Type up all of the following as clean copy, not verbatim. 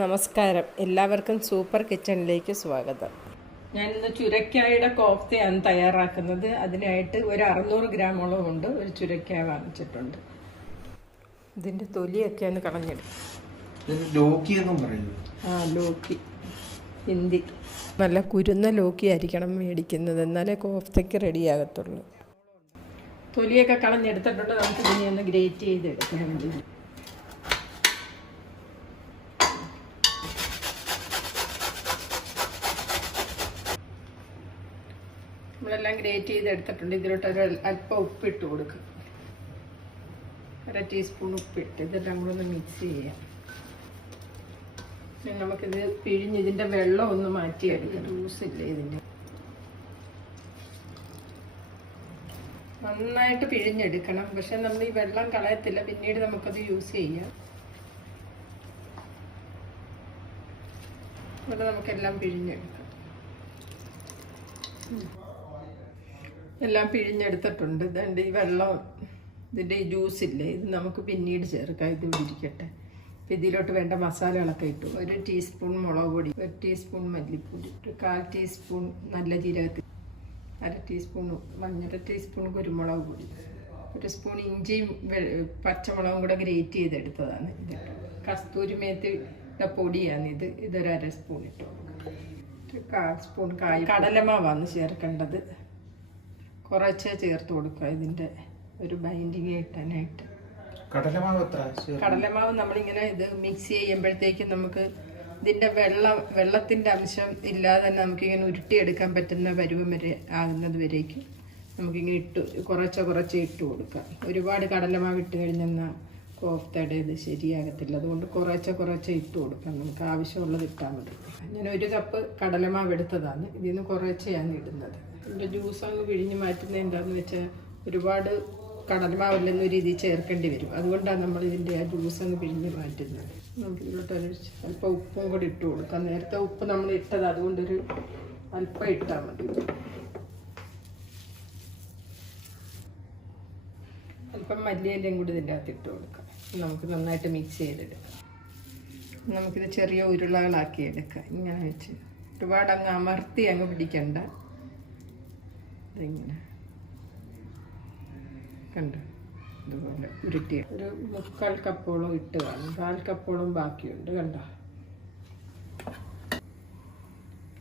നമസ്കാരം, എല്ലാവർക്കും സൂപ്പർ കിച്ചണിലേക്ക് സ്വാഗതം. ഞാനിന്ന് ചുരക്കായുടെ കോഫ്തയാണ് തയ്യാറാക്കുന്നത്. അതിനായിട്ട് ഒരു 600 ഗ്രാമോളം ഉണ്ട്. ഒരു ചുരക്കായ വാങ്ങിച്ചിട്ടുണ്ട്. ഇതിൻ്റെ തൊലിയൊക്കെ ഒന്ന് കളഞ്ഞെടുക്കും. ലോക്കി ഹിന്ദി. നല്ല കുരുന്ന ലോക്കി ആയിരിക്കണം മേടിക്കുന്നത്, എന്നാലേ കോഫ്തയ്ക്ക് റെഡിയാകത്തുള്ളൂ. തൊലിയൊക്കെ കളഞ്ഞെടുത്തിട്ടുണ്ട്. നമുക്ക് ഇതിനെ ഒന്ന് ഗ്രേറ്റ് ചെയ്തെടുക്കാൻ വേണ്ടി നമ്മളെല്ലാം ഗ്രേറ്റ് ചെയ്തെടുത്തിട്ടുണ്ട്. ഇതിലോട്ടൊരു അല്പം ഉപ്പിട്ട് കൊടുക്കുക. 1/2 ടീസ്പൂൺ ഉപ്പിട്ട് ഇതെല്ലാം കൂടെ ഒന്ന് മിക്സ് ചെയ്യാം. നമുക്കിത് പിഴിഞ്ഞ് ഇതിൻ്റെ വെള്ളം ഒന്ന് മാറ്റിയെടുക്കാം. ജ്യൂസില്ലേ ഇതിൻ്റെ, നന്നായിട്ട് പിഴിഞ്ഞെടുക്കണം. പക്ഷെ നമ്മൾ ഈ വെള്ളം കളയത്തില്ല, പിന്നീട് നമുക്കത് യൂസ് ചെയ്യാം. അതുപോലെ നമുക്കെല്ലാം പിഴിഞ്ഞെടുക്കാം. എല്ലാം പിഴിഞ്ഞെടുത്തിട്ടുണ്ട്. ഇതുണ്ട് ഈ വെള്ളം, ഇതിൻ്റെ ഈ ജ്യൂസില്ലേ, ഇത് നമുക്ക് പിന്നീട് ചേർക്കാം. ഇത് ഇരിക്കട്ടെ. അപ്പം ഇതിലോട്ട് വേണ്ട മസാലകളൊക്കെ ഇട്ടു. 1 ടീസ്പൂൺ മുളക് പൊടി, 1 ടീസ്പൂൺ മല്ലിപ്പൊടി, 1/4 ടീസ്പൂൺ നല്ല ജീരകത്തിൽ, 1/2 ടീസ്പൂൺ മഞ്ഞൾ, 1 ടീസ്പൂൺ കുരുമുളക് പൊടി, 1 സ്പൂൺ ഇഞ്ചിയും പച്ചമുളകും കൂടെ ഗ്രേറ്റ് ചെയ്തെടുത്തതാണ്. ഇത് കസ്തൂരി മേത്തിയുടെ പൊടിയാണ് ഇത്. ഇതൊരു 1/2 സ്പൂൺ ഇട്ടു. 1/4 സ്പൂൺ കടലമാവാണ് ചേർക്കേണ്ടത്. കുറച്ചേ ചേർത്ത് കൊടുക്കുക, ഇതിൻ്റെ ഒരു ബൈൻഡിങ് കിട്ടാനായിട്ട്. കടലമാവ് നമ്മളിങ്ങനെ ഇത് മിക്സ് ചെയ്യുമ്പോഴത്തേക്കും നമുക്ക് ഇതിൻ്റെ വെള്ളത്തിൻ്റെ അംശം ഇല്ലാതെ തന്നെ നമുക്കിങ്ങനെ ഉരുട്ടിയെടുക്കാൻ പറ്റുന്ന പരുവം വരെ ആകുന്നത് വരേക്കും നമുക്കിങ്ങനെ കുറച്ച് ഇട്ട് കൊടുക്കാം. ഒരുപാട് കടലമാവ് ഇട്ട് കഴിഞ്ഞാൽ കോഫ്തയുടെ ഇത് ശരിയാകത്തില്ല. അതുകൊണ്ട് കുറച്ച് ഇട്ട് കൊടുക്കാം. നമുക്ക് ആവശ്യമുള്ളത് ഇട്ടാൽ മതി. ഞാൻ 1 കപ്പ് കടലമാവ് എടുത്തതാണ്. ഇതിൽ നിന്ന് കുറച്ചാണ് ഇടുന്നത്. ഇതിൻ്റെ ജ്യൂസ് അങ്ങ് പിഴിഞ്ഞ് മാറ്റുന്നത് എന്താണെന്ന് വെച്ചാൽ ഒരുപാട് കടലമാവില്ലെന്ന രീതിയിൽ ചേർക്കേണ്ടി വരും. അതുകൊണ്ടാണ് നമ്മൾ ഇതിൻ്റെ ആ ജ്യൂസ് അങ്ങ് പിഴിഞ്ഞ് മാറ്റുന്നത്. നമുക്ക് ഇതിലോട്ട് അല്പം ഉപ്പും കൂടി ഇട്ട് കൊടുക്കാം. നേരത്തെ ഉപ്പ് നമ്മൾ ഇട്ടത്, അതുകൊണ്ടൊരു അല്പം ഇട്ടാൽ മതി. അല്പം മല്ലിയിലയും കൂടി ഇതിൻ്റെ അകത്ത് ഇട്ട് കൊടുക്കാം. നമുക്ക് നന്നായിട്ട് മിക്സ് ചെയ്തെടുക്കാം. നമുക്കിത് ചെറിയ ഉരുളകളാക്കി എടുക്കാം. ഇങ്ങനെ വെച്ച് ഒരുപാട് അങ്ങ് അമർത്തി അങ്ങ് പിടിക്കണ്ട. ഇതിങ്ങനെ കണ്ടു, ഇതുപോലെ ഉരുട്ടി ഒരു 3/4 കപ്പോളം ഇട്ട് കാണും. 1/4 കപ്പോളം ബാക്കിയുണ്ട്. കണ്ട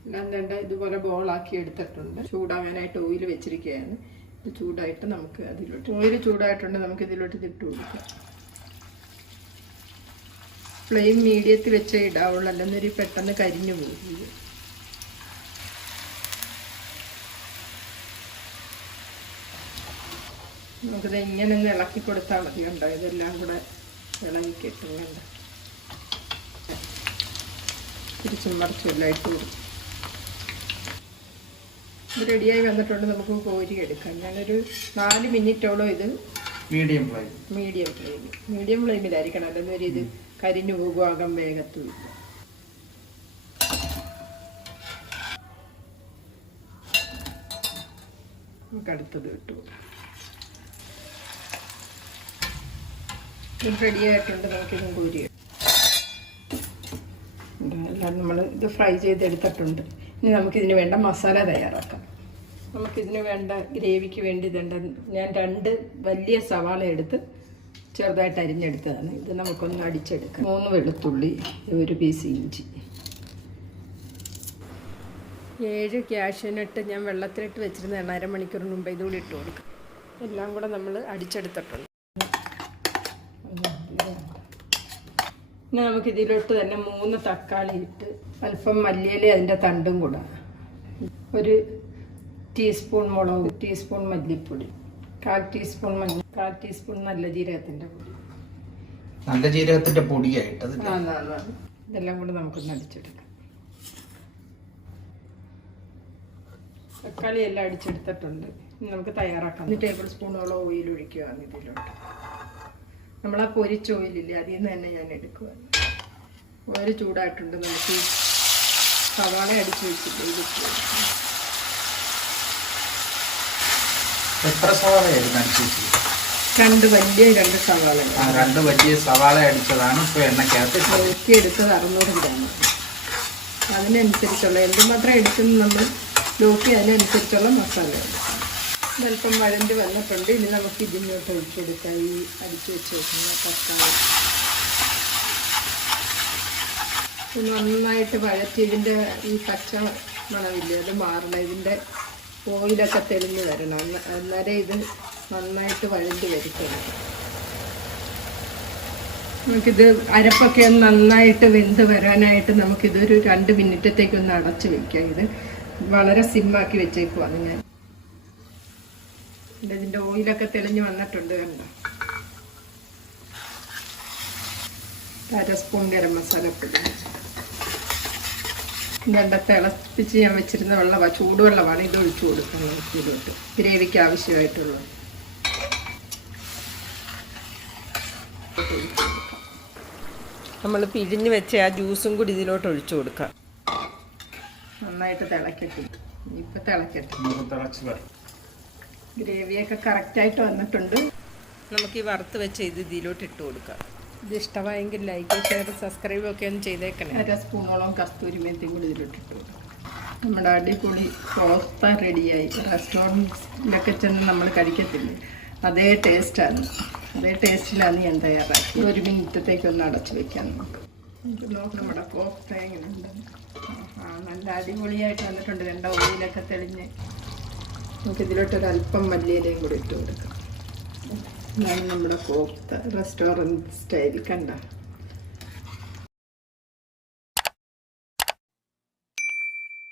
എല്ലാം വേണ്ട ഇതുപോലെ ബോളാക്കി എടുത്തിട്ടുണ്ട്. ചൂടാകാനായിട്ട് ഓയിൽ വെച്ചിരിക്കുകയാണ്. ഇത് ചൂടായിട്ട് നമുക്ക് അതിലോട്ട്, ഓയിൽ ചൂടായിട്ടുണ്ട്, നമുക്ക് ഇതിലോട്ട് ഇട്ട് കൊടുക്കാം. ഫ്ലെയിം മീഡിയത്തിൽ വെച്ചേ ഇടാവുള്ളൂ, അല്ലെന്നൊരു പെട്ടെന്ന് കരിഞ്ഞു പോകും. നമുക്കിത് ഇങ്ങനെ ഒന്ന് ഇളക്കി കൊടുത്താൽ മതി. കണ്ടോ, ഇതെല്ലാം കൂടെ ഇളകി കിട്ടുന്നുണ്ട്. തിരിച്ചും മറിച്ചും ഇട്ട് കൊടുക്കും. ഇത് റെഡിയായി വന്നിട്ടുണ്ട്. നമുക്ക് കോരി എടുക്കാം. ഞാനൊരു 4 മിനിറ്റോളം ഇത് മീഡിയം ഫ്ലെയിമിലായിരിക്കണം, അല്ലെന്നൊരു ഇത് കരിഞ്ഞു പോകും, അകം വേഗത്തുമില്ല. നമുക്ക് അടുത്തത് ഇട്ടു. ഇത് റെഡിയായിട്ടുണ്ട്. നമുക്കിതും കോരി എല്ലാം നമ്മൾ ഇത് ഫ്രൈ ചെയ്തെടുത്തിട്ടുണ്ട്. ഇനി നമുക്കിതിന് വേണ്ട മസാല തയ്യാറാക്കാം. നമുക്കിതിന് വേണ്ട ഗ്രേവിക്ക് വേണ്ടി ഇതുണ്ട്. ഞാൻ 2 വലിയ സവാള എടുത്ത് ചെറുതായിട്ട് അരിഞ്ഞെടുത്തതാണ്. ഇത് നമുക്കൊന്ന് അടിച്ചെടുക്കാം. 3 വെളുത്തുള്ളി, 1 പീസ് ഇഞ്ചി, 7 കാഷ്യൂനട്ട് ഞാൻ വെള്ളത്തിലിട്ട് വെച്ചിരുന്നതാണ്. 1/2 മണിക്കൂറിന് മുമ്പ് ഇതുകൂടി ഇട്ട് കൊടുക്കാം. എല്ലാം കൂടെ നമ്മൾ അടിച്ചെടുത്തിട്ടുണ്ട്. പിന്നെ നമുക്കിതിലോട്ട് തന്നെ 3 തക്കാളി ഇട്ട് അല്പം മല്ലിയില, അതിൻ്റെ തണ്ടും കൂടെ, 1 ടീസ്പൂൺ മുളക്, 1 ടീസ്പൂൺ മല്ലിപ്പൊടി, 1/4 ടീസ്പൂൺ മഞ്ഞൾ, 1/4 ടീസ്പൂൺ നല്ല ജീരകത്തിൻ്റെ പൊടി. നല്ല ജീരകത്തിൻ്റെ പൊടിയായിട്ട് ഇതെല്ലാം കൂടെ നമുക്കൊന്ന് അടിച്ചെടുക്കാം. തക്കാളി എല്ലാം അടിച്ചെടുത്തിട്ടുണ്ട്. നമുക്ക് തയ്യാറാക്കാം. 1 ടേബിൾ സ്പൂണോളം ഓയിൽ ഒഴിക്കുകയാണ് ഇതിലോട്ട്. നമ്മളാ പൊരിച്ച ഓയിലില്ലേ, അതിൽ നിന്ന് തന്നെ ഞാൻ എടുക്കുക. ഓയിൽ ചൂടായിട്ടുണ്ട്. നമുക്ക് സവാള അടിച്ച് വെച്ചിട്ട് എത്ര സവാളയായിരുന്നു? രണ്ട് സവാള. രണ്ട് വലിയ സവാള അടിച്ചതാണ് ഇപ്പോൾ എണ്ണക്കകത്ത് എടുത്തത് 600 ഗ്രാം. അതിനനുസരിച്ചുള്ള എന്തുമാത്രം എടുക്കുന്നു നമ്മൾ നോക്കി അതിനനുസരിച്ചുള്ള മസാല. അല്പം വഴണ്ടി വന്നിട്ടുണ്ട്. ഇനി നമുക്ക് ഇതിനോട്ട് ഒഴിച്ചെടുക്കാം. ഈ അടിച്ചു വെച്ചേക്കുന്ന തക്കാളി നന്നായിട്ട് വഴറ്റി ഇതിൻ്റെ ഈ പച്ച മണമില്ലേ അത് മാറണം. ഇതിൻ്റെ ഓയിലൊക്കെ തെളിഞ്ഞ് വരണം. അന്നേരം ഇത് നന്നായിട്ട് വഴണ്ടി വരിക്കണം. നമുക്കിത് അരപ്പൊക്കെ ഒന്ന് നന്നായിട്ട് വെന്ത് വരാനായിട്ട് നമുക്കിതൊരു 2 മിനിറ്റത്തേക്കൊന്ന് അടച്ച് വെക്കാം. ഇത് വളരെ സിമ്മാക്കി വെച്ചേക്കുവാണ് ഞാൻ. ഇതിൻ്റെ ഓയിലൊക്കെ തെളിഞ്ഞ് വന്നിട്ടുണ്ട്. കണ്ടോ, 1/2 സ്പൂൺ ഗരം മസാലപ്പൊടി. ഇതെന്താ തിളപ്പിച്ച് ഞാൻ വെച്ചിരുന്ന വെള്ളമാണ്, ചൂടുവെള്ളമാണ്. ഇത് ഒഴിച്ചു കൊടുക്കുന്നത് ഇതിലോട്ട് ഗ്രേവിക്ക് ആവശ്യമായിട്ടുള്ളത്. നമ്മൾ പിഴിഞ്ഞ് വെച്ച ആ ജ്യൂസും കൂടി ഇതിലോട്ട് ഒഴിച്ചു കൊടുക്കാം. നന്നായിട്ട് തിളക്കട്ടെ. ഇപ്പം തിളക്കട്ടെ. ഗ്രേവിയൊക്കെ കറക്റ്റായിട്ട് വന്നിട്ടുണ്ട്. നമുക്ക് ഈ വറുത്ത് വെച്ച് ഇത് ഇതിലോട്ട് ഇട്ട് കൊടുക്കാം. ഇത് ഇഷ്ടമായെങ്കിൽ ലൈക്ക്, ഷെയർ, സബ്സ്ക്രൈബ് ഒക്കെ ഒന്ന് ചെയ്തേക്കണേ. 1/2 സ്പൂണോളം കസ്തൂരി മേത്തിയും കൂടി ഇതിലോട്ട് ഇട്ട് കൊടുക്കാം. നമ്മുടെ അടിപൊളി കോഫ്ത റെഡിയായി. റെസ്റ്റോറൻറ്റിലൊക്കെ ചെന്ന് നമ്മൾ കഴിക്കത്തില്ലേ, അതേ ടേസ്റ്റാണ്. അതേ ടേസ്റ്റിലാണ് ഞാൻ തയ്യാറാക്കി. 1 മിനിറ്റത്തേക്കൊന്ന് അടച്ച് വെക്കാം. നമുക്ക് നമ്മുടെ കോഫ്ത എങ്ങനെയുണ്ട്? നല്ല അടിപൊളിയായിട്ട് വന്നിട്ടുണ്ട്. ഓയിലൊക്കെ തെളിഞ്ഞ്. നമുക്കിതിലോട്ടൊരല്പം മല്ലിയിലയും കൂടി ഇട്ട് കൊടുക്കാം. ഇതാണ് നമ്മുടെ കോഫ്ത റെസ്റ്റോറൻറ്റ് സ്റ്റൈൽ. കണ്ട